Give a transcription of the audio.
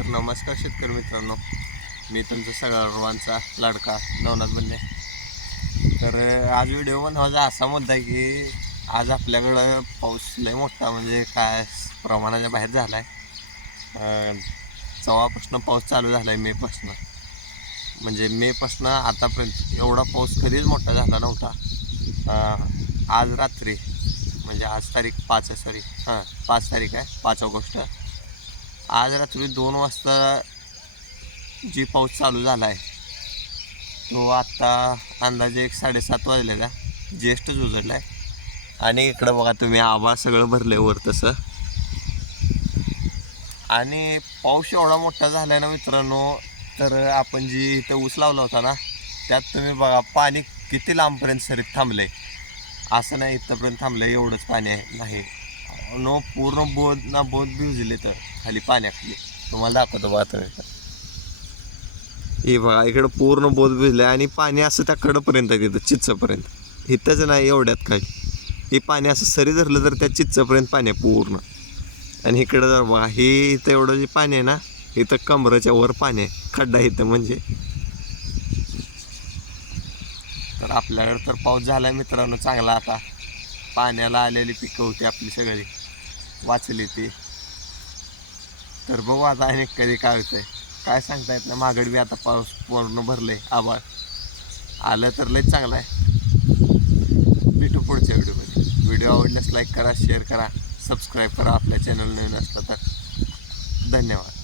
तर नमस्कार शेतकरी मित्रांनो, मी तुमचा सर्वांचा लाडका नवनाथ बन्ने. तर आज व्हिडिओ बनवायचा असा मुद्दा आहे की आज आपल्याकडं पाऊस लय मोठा म्हणजे काय प्रमाणाच्या बाहेर झाला आहे. चव्हापासून पाऊस चालू झाला आहे मेपासून. म्हणजे मेपासून आतापर्यंत एवढा पाऊस कधीच मोठा झाला नव्हता. आज रात्री म्हणजे आज तारीख 5 आहे, सॉरी 5 तारीख आहे, 5 ऑगस्ट. आज रात्री 2 वाजता जी पाऊस चालू झाला आहे तो आत्ता अंदाजे 7:30 वाजलेला ज्येष्ठच उजडला आहे. आणि इकडं बघा तुम्ही, आभाळ सगळं भरले वर तसं. आणि पाऊस एवढा मोठा झाला आहे ना मित्रांनो, तर आपण जी इथं ऊस लावला होता ना त्यात तुम्ही बघा पाणी किती लांबपर्यंत सरीत थांबलं आहे. असं नाही इथंपर्यंत थांबलं आहे एवढंच पाणी आहे, नाही पूर्ण बोध भिजले तर खाली पाण्याखाली. तुम्हाला दाखवतो बघा तुम्ही. हे बघा इकडं पूर्ण बोध भिजलं आणि पाणी असं त्या कडपर्यंत आहे, तिथं चिच्चपर्यंत. इथंच नाही एवढ्यात काही, हे पाणी असं सरी धरलं तर त्या चिच्चपर्यंत पाणी आहे पूर्ण. आणि इकडं जर बघा, हे इथं एवढं जे पाणी आहे ना, इथं कमरेच्या वर पाणी आहे, खड्डा इथं म्हणजे. तर आपल्याकडं तर पाऊस झाला मित्रांनो चांगला. आता पाण्याला आलेली पिकं होती आपली सगळी वाचली ती. तर बघू आता आणि कधी काय होतंय काय सांगता येत नाही. मागड बी आता पाऊस पूर्ण भरले, आभाळ आलं तर लयच चांगलं आहे. भेटू पुढच्या व्हिडिओमध्ये. व्हिडिओ आवडल्यास लाईक करा, शेअर करा, सबस्क्राईब करा आपल्या चॅनल नवीन असलं तर. धन्यवाद.